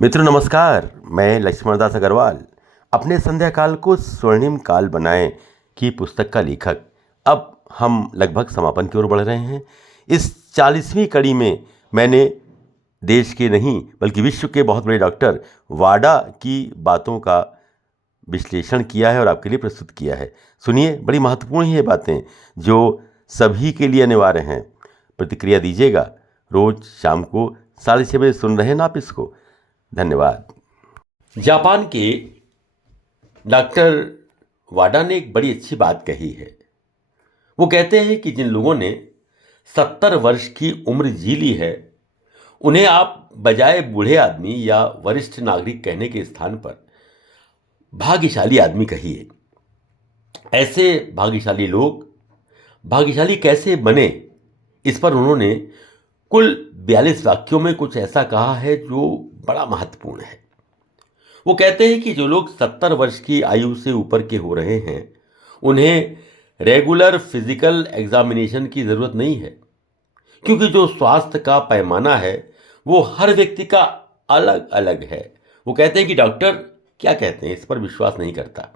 मित्रों नमस्कार। मैं लक्ष्मण दास अग्रवाल अपने संध्या काल को स्वर्णिम काल बनाएं की पुस्तक का लेखक। अब हम लगभग समापन की ओर बढ़ रहे हैं। इस 40वीं कड़ी में मैंने देश के नहीं बल्कि विश्व के बहुत बड़े डॉक्टर वाडा की बातों का विश्लेषण किया है और आपके लिए प्रस्तुत किया है। सुनिए, बड़ी महत्वपूर्ण है ये बातें जो सभी के लिए अनिवार्य हैं। प्रतिक्रिया दीजिएगा। रोज शाम को 6:30 बजे सुन रहे हैं ना आप इसको। धन्यवाद। जापान के डॉक्टर वाडा ने एक बड़ी अच्छी बात कही है। वो कहते हैं कि जिन लोगों ने 70 वर्ष की उम्र जी ली है उन्हें आप बजाय बूढ़े आदमी या वरिष्ठ नागरिक कहने के स्थान पर भाग्यशाली आदमी कहिए। ऐसे भाग्यशाली लोग भाग्यशाली कैसे बने, इस पर उन्होंने कुल 42 वाक्यों में कुछ ऐसा कहा है जो बड़ा महत्वपूर्ण है। वो कहते हैं कि जो लोग 70 वर्ष की आयु से ऊपर के हो रहे हैं उन्हें रेगुलर फिजिकल एग्जामिनेशन की ज़रूरत नहीं है, क्योंकि जो स्वास्थ्य का पैमाना है वो हर व्यक्ति का अलग अलग है। वो कहते हैं कि डॉक्टर क्या कहते हैं इस पर विश्वास नहीं करता,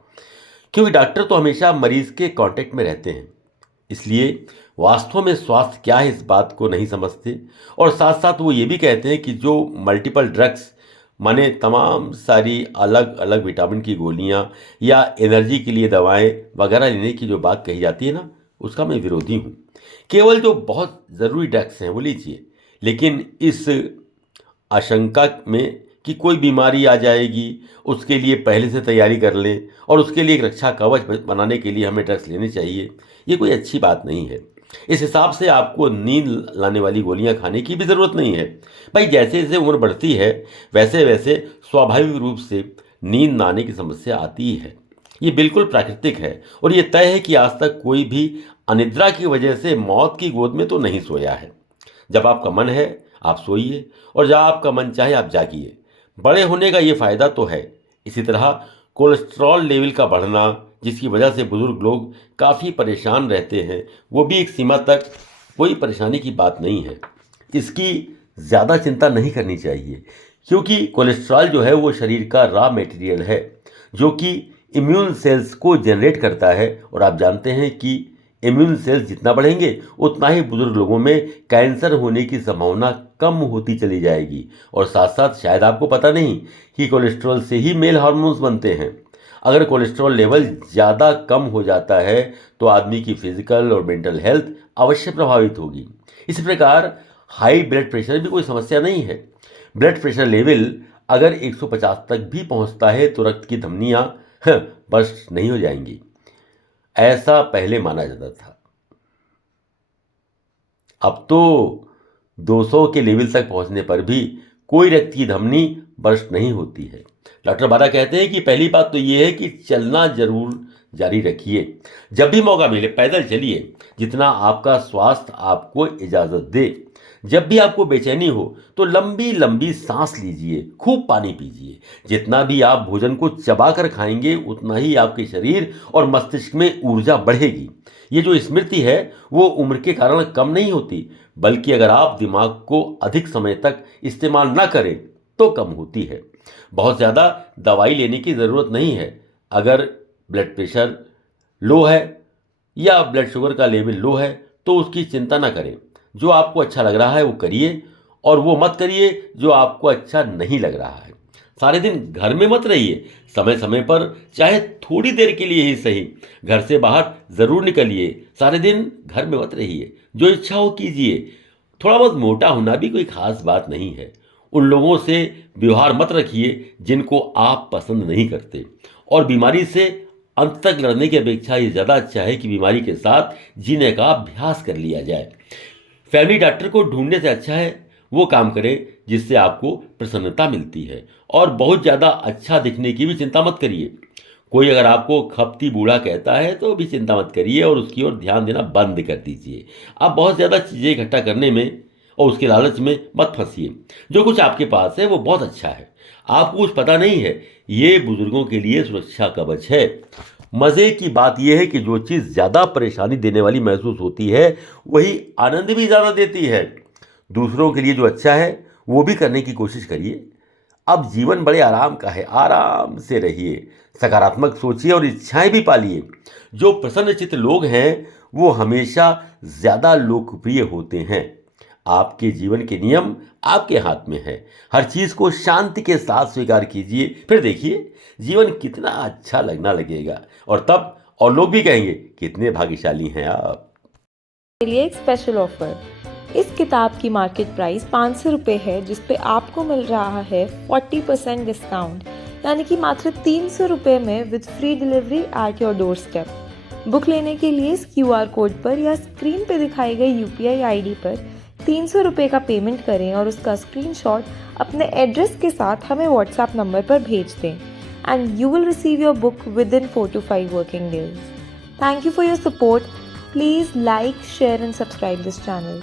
क्योंकि डॉक्टर तो हमेशा मरीज के कांटेक्ट में रहते हैं, इसलिए वास्तव में स्वास्थ्य क्या है इस बात को नहीं समझते। और साथ साथ वो ये भी कहते हैं कि जो मल्टीपल ड्रग्स माने तमाम सारी अलग अलग विटामिन की गोलियां या एनर्जी के लिए दवाएं वगैरह लेने की जो बात कही जाती है ना, उसका मैं विरोधी हूँ। केवल जो बहुत ज़रूरी ड्रग्स हैं वो लीजिए, लेकिन इस आशंका में कि कोई बीमारी आ जाएगी उसके लिए पहले से तैयारी कर लें और उसके लिए एक रक्षा कवच बनाने के लिए हमें ड्रग्स लेने चाहिए, ये कोई अच्छी बात नहीं है। इस हिसाब से आपको नींद लाने वाली गोलियां खाने की भी ज़रूरत नहीं है। भाई जैसे जैसे उम्र बढ़ती है वैसे वैसे स्वाभाविक रूप से नींद ना आने की समस्या आती ही है। ये बिल्कुल प्राकृतिक है और ये तय है कि आज तक कोई भी अनिद्रा की वजह से मौत की गोद में तो नहीं सोया है। जब आपका मन है आप सोइए और जब आपका मन चाहे आप जागिए। बड़े होने का ये फ़ायदा तो है। इसी तरह कोलेस्ट्रॉल लेवल का बढ़ना, जिसकी वजह से बुजुर्ग लोग काफ़ी परेशान रहते हैं, वो भी एक सीमा तक कोई परेशानी की बात नहीं है। इसकी ज़्यादा चिंता नहीं करनी चाहिए, क्योंकि कोलेस्ट्रॉल जो है वो शरीर का रॉ मटेरियल है जो कि इम्यून सेल्स को जनरेट करता है। और आप जानते हैं कि इम्यून सेल्स जितना बढ़ेंगे उतना ही बुजुर्ग लोगों में कैंसर होने की संभावना कम होती चली जाएगी। और साथ साथ शायद आपको पता नहीं कि कोलेस्ट्रॉल से ही मेल हार्मोन्स बनते हैं। अगर कोलेस्ट्रॉल लेवल ज़्यादा कम हो जाता है तो आदमी की फिजिकल और मेंटल हेल्थ अवश्य प्रभावित होगी। इसी प्रकार हाई ब्लड प्रेशर भी कोई समस्या नहीं है। ब्लड प्रेशर लेवल अगर 150 तक भी पहुंचता है तो रक्त की धमनियां बर्स्ट नहीं हो जाएंगी, ऐसा पहले माना जाता था। अब तो 200 के लेवल तक पहुंचने पर भी कोई रक्त की धमनी बर्स्ट नहीं होती है। डॉक्टर बारा कहते हैं कि पहली बात तो ये है कि चलना जरूर जारी रखिए। जब भी मौका मिले पैदल चलिए, जितना आपका स्वास्थ्य आपको इजाज़त दे। जब भी आपको बेचैनी हो तो लंबी लंबी सांस लीजिए, खूब पानी पीजिए। जितना भी आप भोजन को चबा कर खाएंगे उतना ही आपके शरीर और मस्तिष्क में ऊर्जा बढ़ेगी। ये जो स्मृति है वो उम्र के कारण कम नहीं होती, बल्कि अगर आप दिमाग को अधिक समय तक इस्तेमाल ना करें तो कम होती है। बहुत ज़्यादा दवाई लेने की ज़रूरत नहीं है। अगर ब्लड प्रेशर लो है या ब्लड शुगर का लेवल लो है तो उसकी चिंता ना करें। जो आपको अच्छा लग रहा है वो करिए और वो मत करिए जो आपको अच्छा नहीं लग रहा है। सारे दिन घर में मत रहिए, समय समय पर चाहे थोड़ी देर के लिए ही सही घर से बाहर ज़रूर निकलिए। सारे दिन घर में मत रहिए, जो इच्छा हो कीजिए। थोड़ा बहुत मोटा होना भी कोई खास बात नहीं है। उन लोगों से व्यवहार मत रखिए जिनको आप पसंद नहीं करते। और बीमारी से अंत तक लड़ने की अपेक्षा ये ज़्यादा अच्छा है कि बीमारी के साथ जीने का अभ्यास कर लिया जाए। फैमिली डॉक्टर को ढूंढने से अच्छा है वो काम करें जिससे आपको प्रसन्नता मिलती है। और बहुत ज़्यादा अच्छा दिखने की भी चिंता मत करिए। कोई अगर आपको खपती बूढ़ा कहता है तो भी चिंता मत करिए और उसकी ओर ध्यान देना बंद कर दीजिए। आप बहुत ज़्यादा चीज़ें इकट्ठा करने में और उसके लालच में मत फंसिए। जो कुछ आपके पास है वो बहुत अच्छा है, आपको कुछ पता नहीं है। ये बुजुर्गों के लिए सुरक्षा कवच है। मज़े की बात यह है कि जो चीज़ ज़्यादा परेशानी देने वाली महसूस होती है वही आनंद भी ज़्यादा देती है। दूसरों के लिए जो अच्छा है वो भी करने की कोशिश करिए। अब जीवन बड़े आराम का है, आराम से रहिए, सकारात्मक सोचिए और इच्छाएं भी पालिए। जो प्रसन्नचित्त लोग हैं वो हमेशा ज़्यादा लोकप्रिय होते हैं। आपके जीवन के नियम आपके हाथ में है। हर चीज़ को शांति के साथ स्वीकार कीजिए, फिर देखिए जीवन कितना अच्छा लगना लगेगा, और तब और लोग भी कहेंगे कितने भाग्यशाली हैं आप। के लिए एक स्पेशल ऑफर। इस किताब की मार्केट प्राइस 500 रुपये है, जिस पे आपको मिल रहा है 40% डिस्काउंट, यानी कि मात्र 300 रुपये में with free delivery at your door step. Book लेने के लिए इस QR कोड पर या स्क्रीन पे दिखाई गई UPI ID पर 300 रुपये का पेमेंट करें और उसका स्क्रीनशॉट अपने एड्रेस के साथ हमें WhatsApp नंबर पर भेज दें, and you will receive your book with in 4 to 5 working days. Thank you for your support. Please like, share and subscribe this channel.